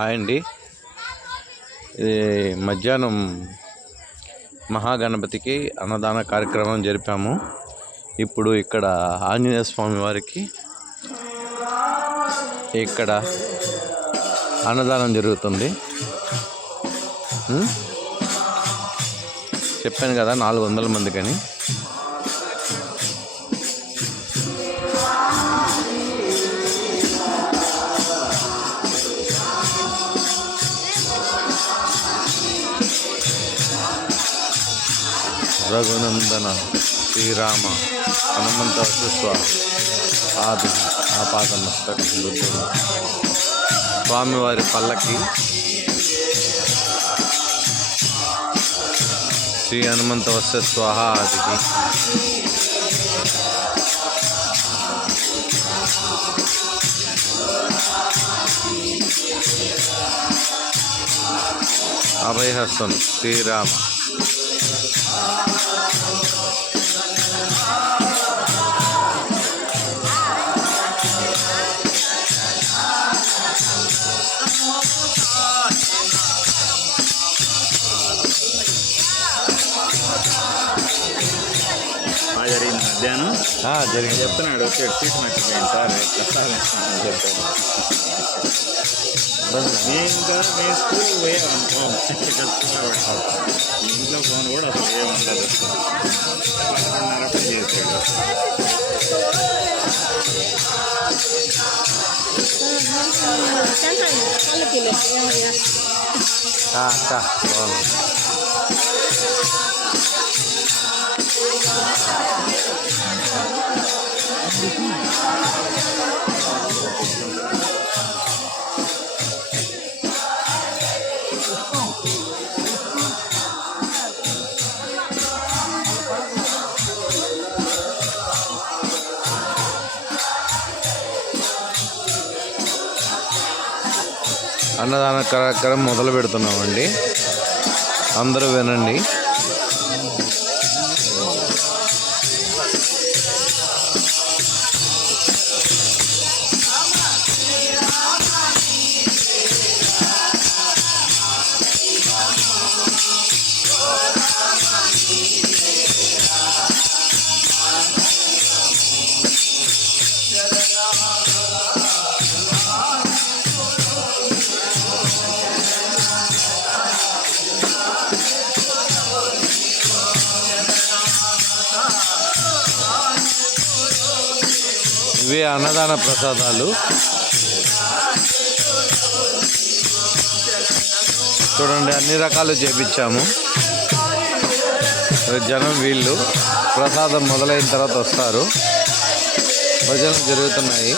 Hi అండి. ఇది మధ్యాహ్నం మహాగణపతికి అన్నదాన కార్యక్రమం జరిపాము. ఇప్పుడు ఇక్కడ ఆంజనేయ స్వామి వారికి ఇక్కడ అన్నదానం జరుగుతుంది. చెప్పాను కదా నాలుగు వందల మందికని. రఘునందన శ్రీరామ హనుమంత వశిస్వ ఆది ఆపాద మస్తకం బుద్ధుడు స్వామివారి పల్లకి శ్రీ హనుమంత వశ స్వాహ ఆదికి అభయహస్తం శ్రీరామ జరిగింది చెప్తున్నాడు వచ్చాడు సీట్ మర్చిపోయింది సార్ ఇట్లా సార్ అని చెప్పారు మేము ఇంకా మేము స్కూల్కి పోయామనుకోం చెప్తున్నారు మీ ఇంట్లో ఫోన్ కూడా అసలు ఏముండదు పదకొండున్నరప్పుడు చేశాడు ఆ, అక్క బాగుంది అన్నదాన కార్యక్రమం మొదలు పెడుతున్నామండి. అందరూ వినండి. ఇవి అన్నదాన ప్రసాదాలు. చూడండి అన్ని రకాలు చేపించాము. జనం వీళ్ళు. ప్రసాదం మొదలైన తర్వాత వస్తారు. భజనలు జరుగుతున్నాయి.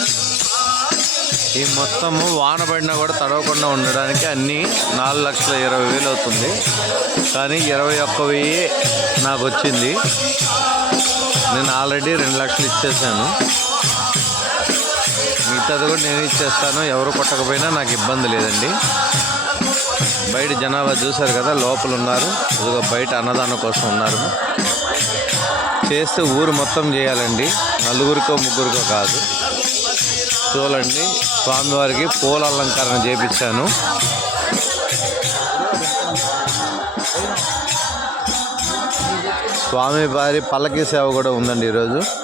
ఈ మొత్తము వాన పడినా కూడా తడవకుండా ఉండడానికి అన్నీ నాలుగు లక్షల ఇరవై వేలు అవుతుంది. కానీ ఇరవై ఒక్క వెయ్యి నాకు వచ్చింది. నేను ఆల్రెడీ రెండు లక్షలు ఇచ్చేసాను. మిగతాది కూడా నేను ఇచ్చేస్తాను. ఎవరు కొట్టకపోయినా నాకు ఇబ్బంది లేదండి. బయట జనాభా చూశారు కదా లోపల ఉన్నారు. ఇదిగో బయట అన్నదానం కోసం ఉన్నారు. చేస్తే ఊరు మొత్తం చేయాలండి. నలుగురికో ముగ్గురికో కాదు. చూడండి స్వామివారికి పూల అలంకరణ చేపించాను. స్వామి వారి పల్లకి సేవ కూడా ఉందండి ఈరోజు.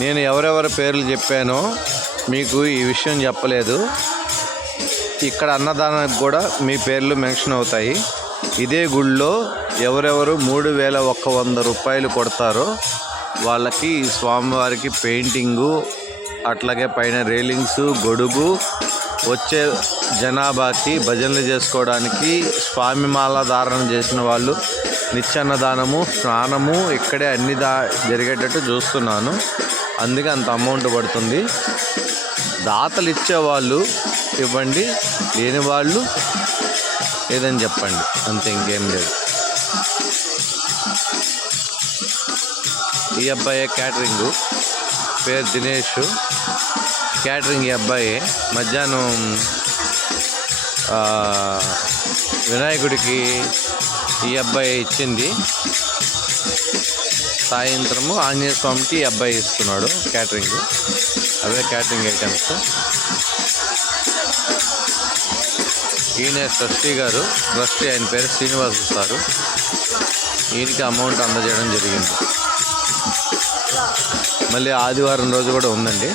నేను ఎవరెవరి పేర్లు చెప్పానో మీకు ఈ విషయం చెప్పలేదు. ఇక్కడ అన్నదానానికి కూడా మీ పేర్లు మెన్షన్ అవుతాయి. ఇదే గుళ్ళో ఎవరెవరు మూడు వేల ఒక్క వంద రూపాయలు కొడతారో వాళ్ళకి స్వామివారికి పెయింటింగు అట్లాగే పైన రేలింగ్స్ గొడుగు వచ్చే జనాభాకి భజనలు చేసుకోవడానికి స్వామి మాల ధారణ చేసిన వాళ్ళు నిత్యాన్నదానము స్నానము ఇక్కడే అన్ని దా జరిగేటట్టు చూస్తున్నాను. అందుకే అంత అమౌంట్ పడుతుంది. దాతలు ఇచ్చేవాళ్ళు ఇవ్వండి లేని వాళ్ళు లేదని చెప్పండి. అంతే ఇంకేం లేదు. ఈ అబ్బాయే క్యాటరింగ్. పేరు దినేష్. క్యాటరింగ్ ఈ అబ్బాయి. మధ్యాహ్నం వినాయకుడికి ఈ అబ్బాయి ఇచ్చింది. సాయంత్రము ఆంజనేయ స్వామికి అబ్బాయి ఇస్తున్నాడు క్యాటరింగ్. అవే క్యాటరింగ్ ఐటమ్స్. ఈయన ట్రస్టీ గారు. ట్రస్టీ ఆయన పేరు శ్రీనివాస్ సారు. ఈయనకి అమౌంట్ అందజేయడం జరిగింది. మళ్ళీ ఆదివారం రోజు కూడా ఉందండి.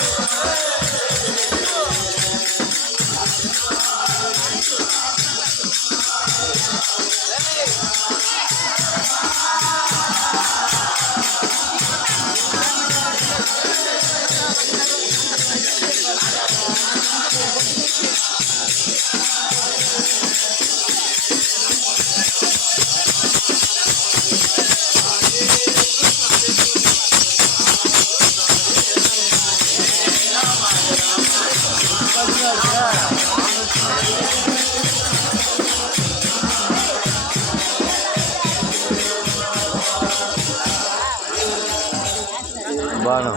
బాణం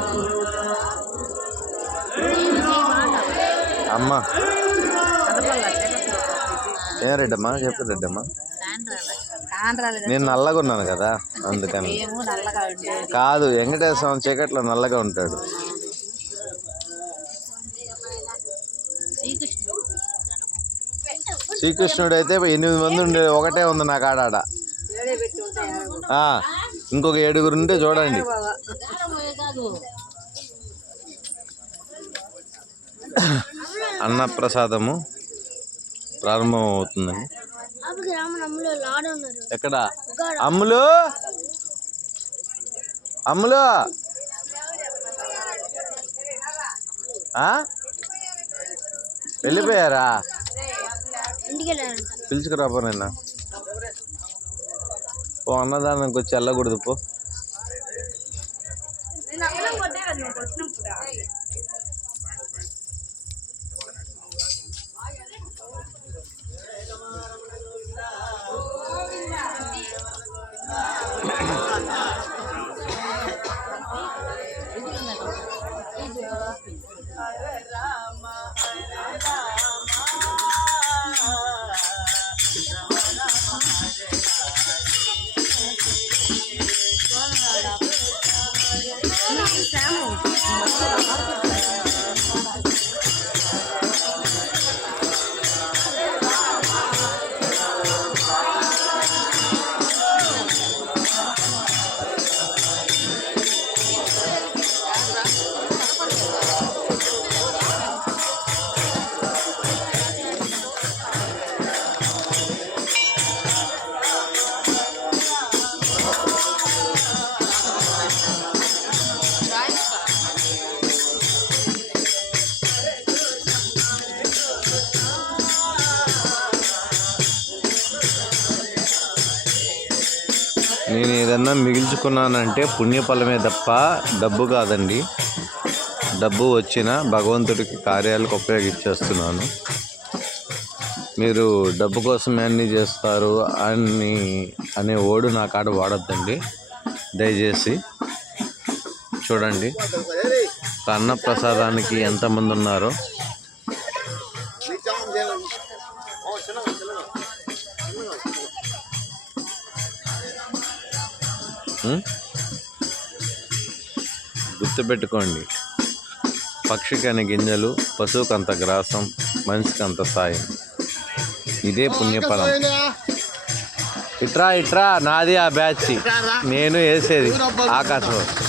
అమ్మ. ఏం రెడ్డమ్మా? చెప్పు రెడ్డమ్మా. నేను నల్లగా ఉన్నాను కదా అందుకని. కాదు వెంకటేశ్వర స్వామి చీకట్లో నల్లగా ఉంటాడు. శ్రీకృష్ణుడు అయితే ఎనిమిది మంది ఉండే ఒకటే ఉంది నా కాడాడ ఇంకొక ఏడుగురు ఉంటే చూడండి. అన్నప్రసాదము ప్రారంభం అవుతుందండి ఎక్కడ? అమ్ములు? అమ్ములు? వెళ్ళిపోయారా? పిలుచుకురాపో నిన్న. ఓ అన్నదానానికి వచ్చి వెళ్ళకూడదు పో. ఏదన్నా మిగిల్చుకున్నానంటే పుణ్యఫలమే తప్ప డబ్బు కాదండి. డబ్బు వచ్చిన భగవంతుడికి కార్యాలకు ఉపయోగించేస్తున్నాను. మీరు డబ్బు కోసం అన్నీ చేస్తారు అని అనే ఓడు నా కాడ వాడొద్దండి. దయచేసి చూడండి. అన్న అన్నప్రసాదానికి ఎంతమంది ఉన్నారో. గుర్తుపెట్టుకోండి. పక్షికి అని గింజలు పశువుకి అంత గ్రాసం మనిషికి అంత సాయం. ఇదే పుణ్యఫలం. ఇట్రా ఇట్రా నాది ఆ బ్యాచ్. నేను వేసేది ఆకాశం.